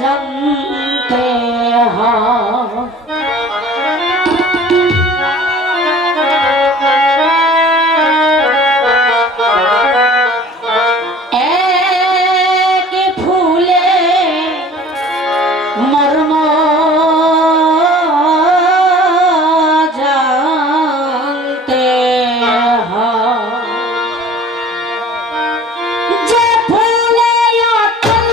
जानते हाँ एक फूले मर्म जानते हाँ जे फूले अटल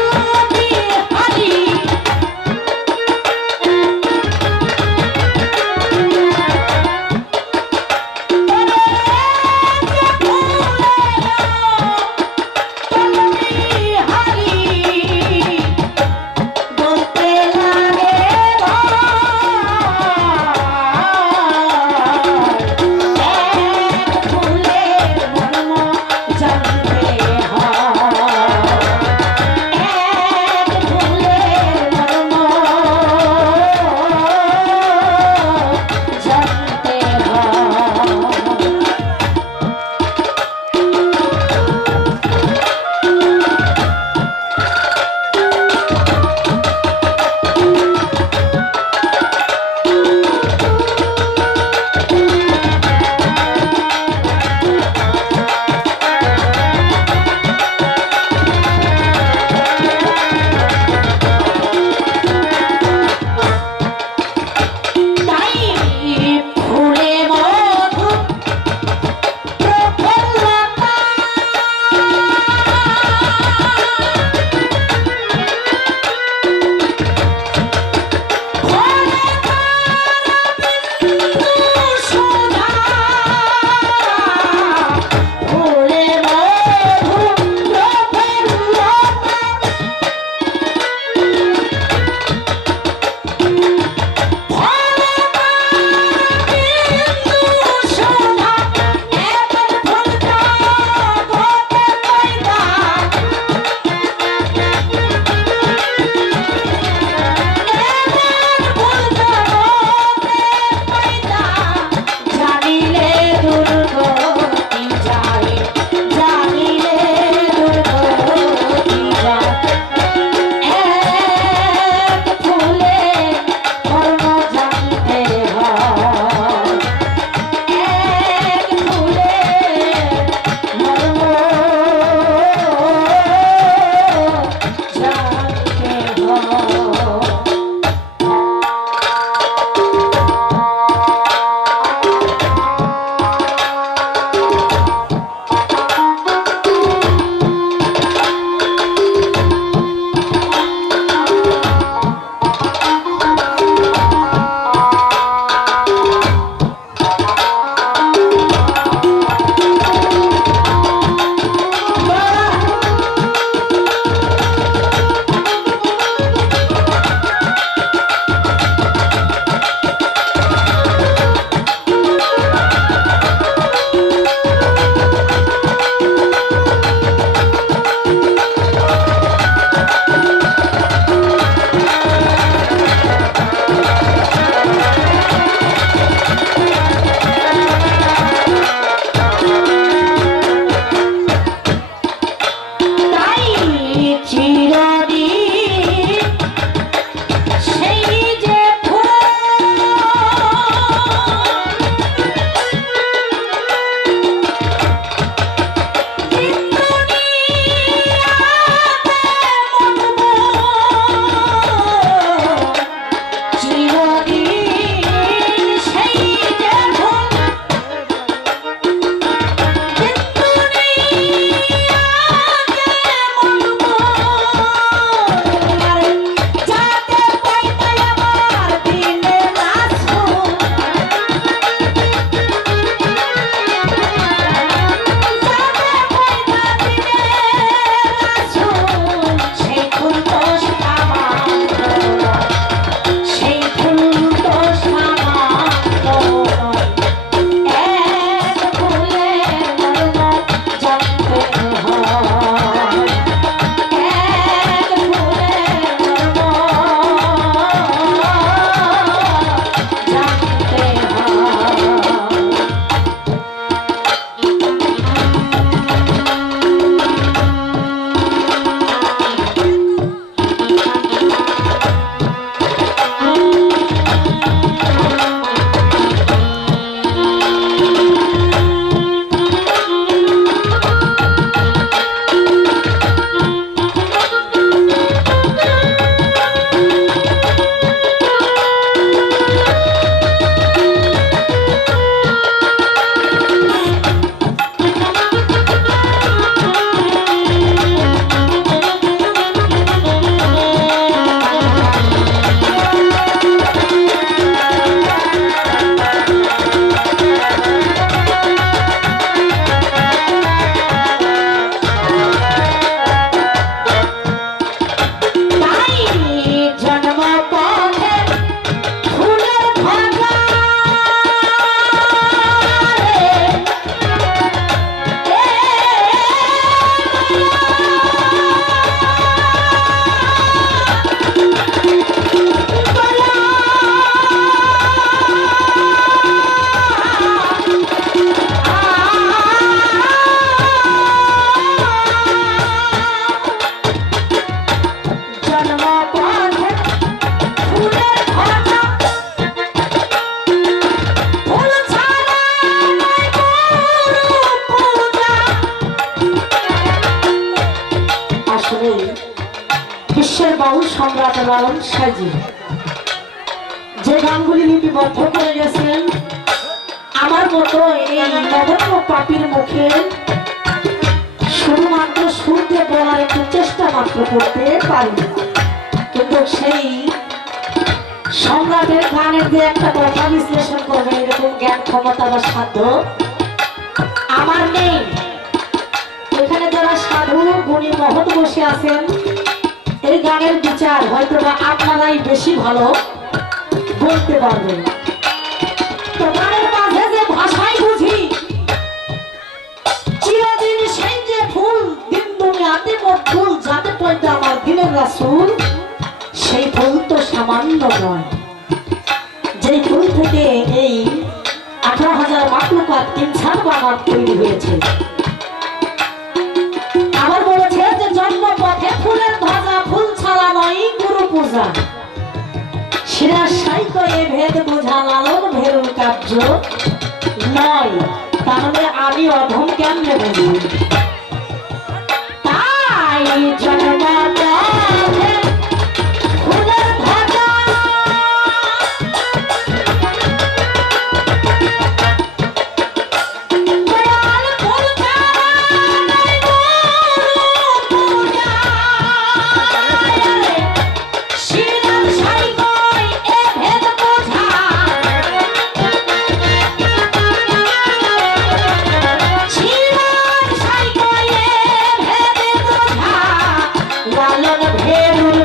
জন্ম পথে ফুলের ভাষা ফুল ছাড়া নাই গুরু পূজা। আসলে বিশ্বের বাউল সম্রাট লালন সাঁজি যে গানগুলি লিপিবদ্ধ করে গেছেন, আমার মতো এই নগণ্য পাপীর মুখে শুধুমাত্র শুনতে বলার একটু চেষ্টা মাত্র করতে পারি, কিন্তু সেই সম্রাটের গানের যে একটা কথা বিশ্লেষণ করবে এরকম জ্ঞান ক্ষমতা বা সাধ্য আমার নেই। এখানে যারা সাধু গুণী মহৎ বসে আছেন, এই গানের বিচার হয়তো বা আপনারাই বেশি ভালো বলতে পারবেন। তোমার মাঝে যে ভাষাই বুঝি চিরদিন সেই যে ফুল দিন দুনিয়াতে মোট ফুল যাতে পড়তে আমার দিনের রাসূল, সেই ফুল তো সামান্য নয়। যেই ফুল থেকে এই 18,000 মাখলুকাত ইনসান বানার তৈরি হয়েছে। আবার বলেছে যে জন্ম পথে ফুলের ধ্বজা ফুল ছাড়া নয় গুরু পূজা। সিরাজ সাহিত্য এ ভেদ বোঝা লালন ভেরুর কার্য নয়, তাহলে আমি অধম কেমনে বুঝি? তাই জন্ম পথে ফুলের ধ্বজা দয়াল ফুল ছাড়া নাই গুরু পূজা। সিরাজ সাহিত্য এ ভেদ বোঝা সিরাজ সাহিত্য এ ভেদ বোঝা লালন ভেরুর